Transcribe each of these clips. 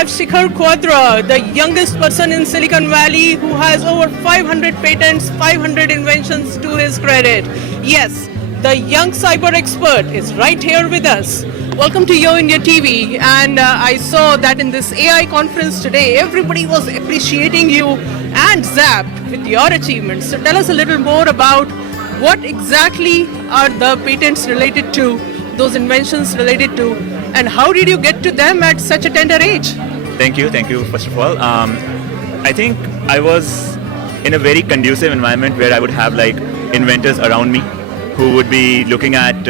have Shikhar Quadra, the youngest person in Silicon Valley who has over 500 patents, 500 inventions to his credit. Yes, the young cyber expert is right here with us. Welcome to Yo India TV. And I saw that in this AI conference today, everybody was appreciating you and Zap with your achievements. So tell us a little more about what exactly are the patents related to, those inventions related to, and how did you get to them at such a tender age? Thank you, first of all. I think I was in a very conducive environment where I would have like inventors around me who would be looking at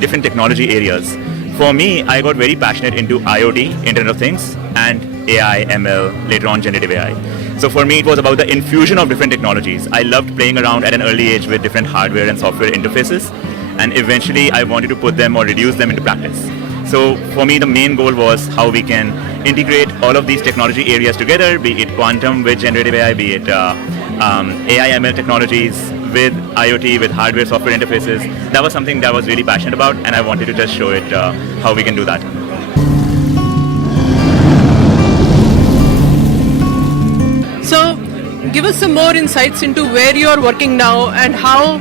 different technology areas. For me, I got very passionate into IoT, Internet of Things, and AI, ML, later on generative AI. So for me, it was about the infusion of different technologies. I loved playing around at an early age with different hardware and software interfaces, and eventually I wanted to put them or reduce them into practice. So for me, the main goal was how we can integrate all of these technology areas together, be it quantum with generative AI, be it AI, ML technologies with IoT, with hardware, software interfaces. That was something that I was really passionate about, and I wanted to just show it how we can do that. So give us some more insights into where you are working now and how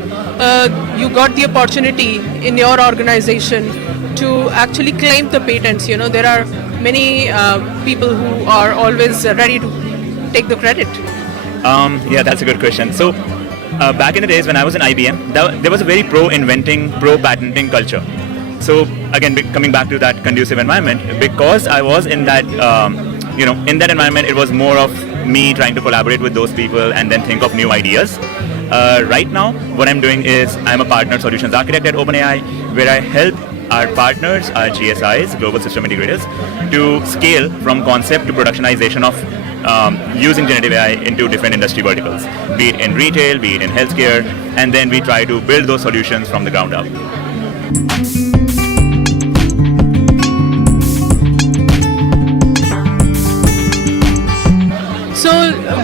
you got the opportunity in your organization to actually claim the patents. You know, there are many people who are always ready to take the credit. Yeah, that's a good question. So back in the days when I was in IBM, there was a very pro-inventing, pro-patenting culture. So again, coming back to that conducive environment, because I was in that, in that environment, it was more of me trying to collaborate with those people and then think of new ideas. Right now, what I'm doing is I'm a partner solutions architect at OpenAI, where I help our partners, our GSIs, global system integrators, to scale from concept to productionization of using generative AI into different industry verticals, be it in retail, be it in healthcare, and then we try to build those solutions from the ground up. So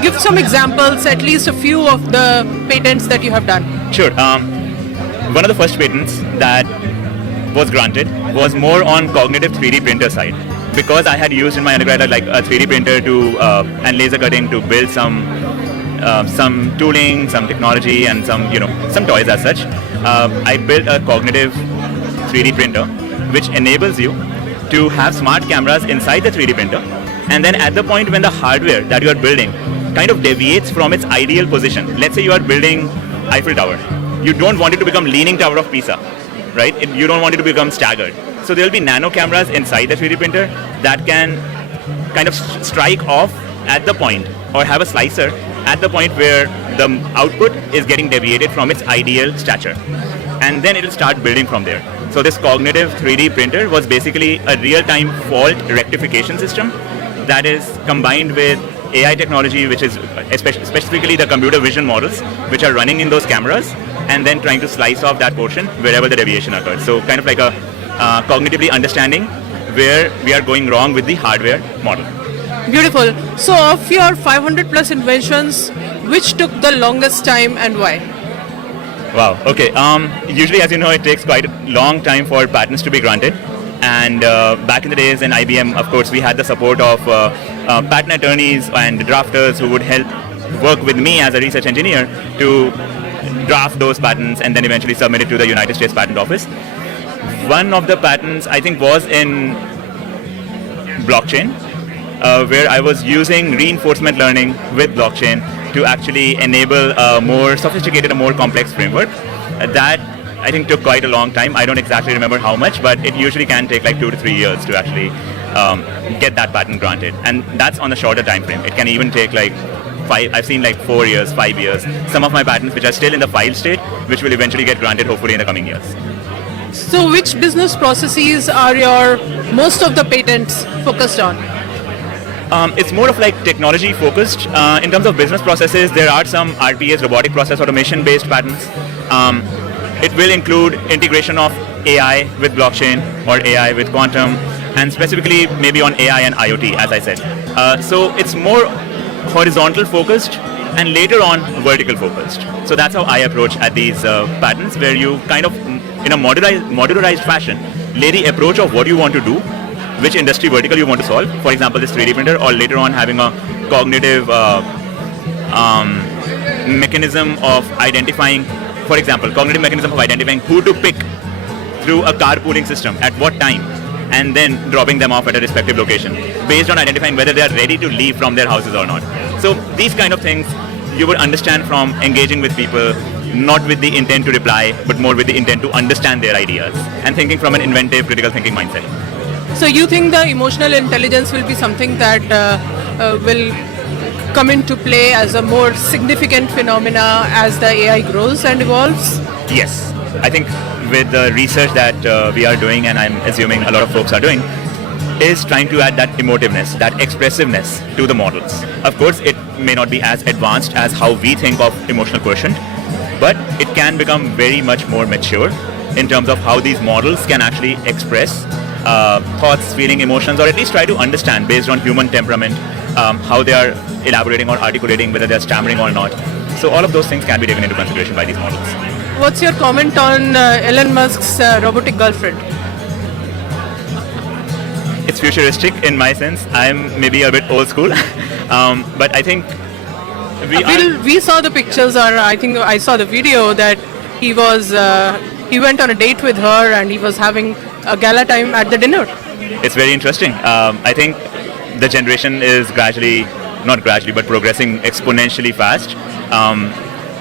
give some examples, at least a few of the patents that you have done. Sure. One of the first patents that was granted was more on cognitive 3D printer side. Because I had used in my undergrad like a 3D printer and laser cutting to build some tooling, some technology, and some toys as such. I built a cognitive 3D printer, which enables you to have smart cameras inside the 3D printer, and then at the point when the hardware that you are building kind of deviates from its ideal position. Let's say you are building Eiffel Tower. You don't want it to become Leaning Tower of Pisa, right? You don't want it to become staggered. So there will be nano cameras inside the 3D printer that can kind of strike off at the point or have a slicer at the point where the output is getting deviated from its ideal stature. And then it will start building from there. So this cognitive 3D printer was basically a real-time fault rectification system that is combined with AI technology, which is specifically the computer vision models, which are running in those cameras, and then trying to slice off that portion wherever the deviation occurs. So kind of like a cognitively understanding where we are going wrong with the hardware model. Beautiful. So of your 500 plus inventions, which took the longest time and why? Wow, okay. Usually, as you know, it takes quite a long time for patents to be granted. And back in the days in IBM, of course, we had the support of patent attorneys and drafters who would help work with me as a research engineer to draft those patents and then eventually submit it to the United States Patent Office. One of the patents, I think, was in blockchain, where I was using reinforcement learning with blockchain to actually enable a more sophisticated, a more complex framework. That, I think, took quite a long time. I don't exactly remember how much, but it usually can take like 2 to 3 years to actually get that patent granted. And that's on a shorter time frame. It can even take like 5, I've seen like 4 years, 5 years. Some of my patents which are still in the file state, which will eventually get granted hopefully in the coming years. So which business processes are your most of the patents focused on? It's more of like technology focused. In terms of business processes, there are some RPAs, robotic process automation based patents. It will include integration of AI with blockchain or AI with quantum, and specifically maybe on AI and IoT, as I said. So it's more horizontal focused and later on vertical focused. So that's how I approach at these patents, where you kind of in a modularized fashion lay the approach of what you want to do which industry vertical you want to solve. For example, this 3D printer, or later on having a cognitive mechanism of identifying, for example, cognitive mechanism of identifying who to pick through a carpooling system at what time, and then dropping them off at a respective location based on identifying whether they are ready to leave from their houses or not. So these kind of things you would understand from engaging with people, not with the intent to reply, but more with the intent to understand their ideas and thinking from an inventive, critical thinking mindset. So you think the emotional intelligence will be something that will come into play as a more significant phenomena as the AI grows and evolves? Yes, I think with the research that we are doing, and I'm assuming a lot of folks are doing, is trying to add that emotiveness, that expressiveness to the models. Of course, it may not be as advanced as how we think of emotional quotient, but it can become very much more mature in terms of how these models can actually express thoughts, feeling, emotions, or at least try to understand based on human temperament how they are elaborating or articulating, whether they're stammering or not. So all of those things can be taken into consideration by these models. What's your comment on Elon Musk's robotic girlfriend? It's futuristic in my sense. I'm maybe a bit old school, but I think We saw the pictures, or I think I saw the video that he went on a date with her and he was having a gala time at the dinner. It's very interesting. I think the generation is not gradually, but progressing exponentially fast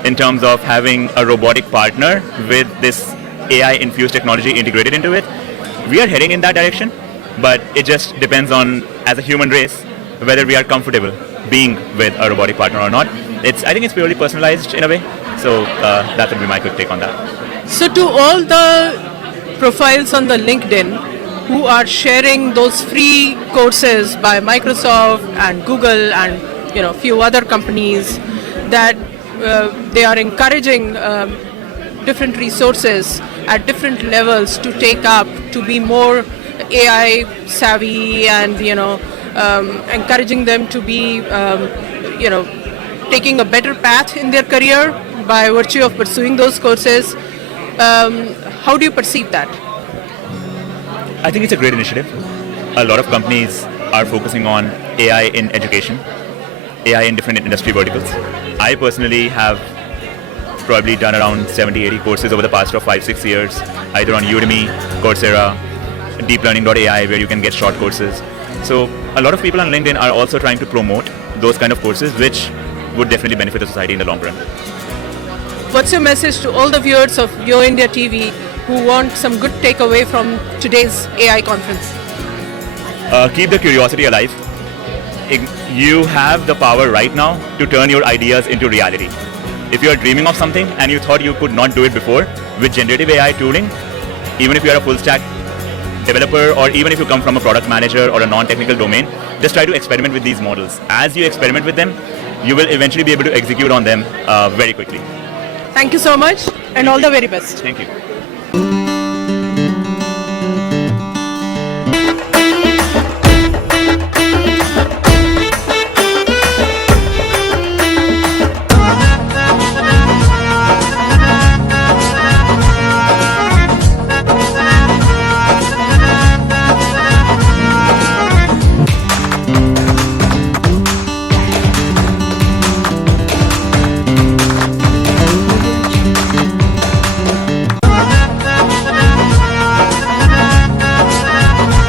in terms of having a robotic partner with this AI-infused technology integrated into it. We are heading in that direction, but it just depends on, as a human race, whether we are comfortable being with a robotic partner or not. I think it's purely personalized in a way. So that would be my quick take on that. So to all the profiles on the LinkedIn who are sharing those free courses by Microsoft and Google and few other companies, that they are encouraging different resources at different levels to take up, to be more AI savvy, and encouraging them to be taking a better path in their career by virtue of pursuing those courses. How do you perceive that? I think it's a great initiative. A lot of companies are focusing on AI in education, AI in different industry verticals. I personally have probably done around 70-80 courses over the past 5-6 years, either on Udemy, Coursera, deeplearning.ai, where you can get short courses. So a lot of people on LinkedIn are also trying to promote those kind of courses, which would definitely benefit the society in the long run. What's your message to all the viewers of Yo India TV who want some good takeaway from today's AI conference? Keep the curiosity alive. You have the power right now to turn your ideas into reality. If you are dreaming of something and you thought you could not do it before, with generative AI tooling, even if you are a full stack developer, or even if you come from a product manager or a non-technical domain, just try to experiment with these models. As you experiment with them, you will eventually be able to execute on them very quickly. Thank you so much, and all the very best. Thank you.